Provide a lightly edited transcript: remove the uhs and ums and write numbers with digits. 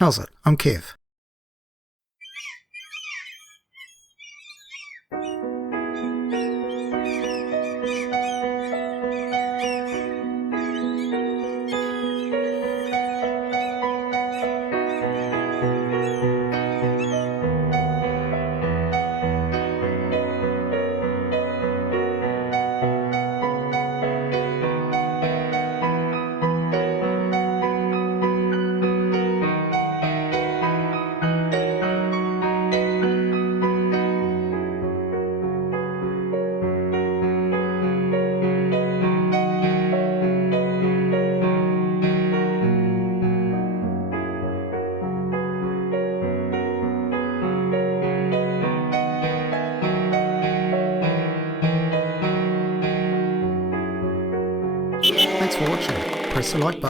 How's it? I'm Kev. Thanks for watching. Press the like button.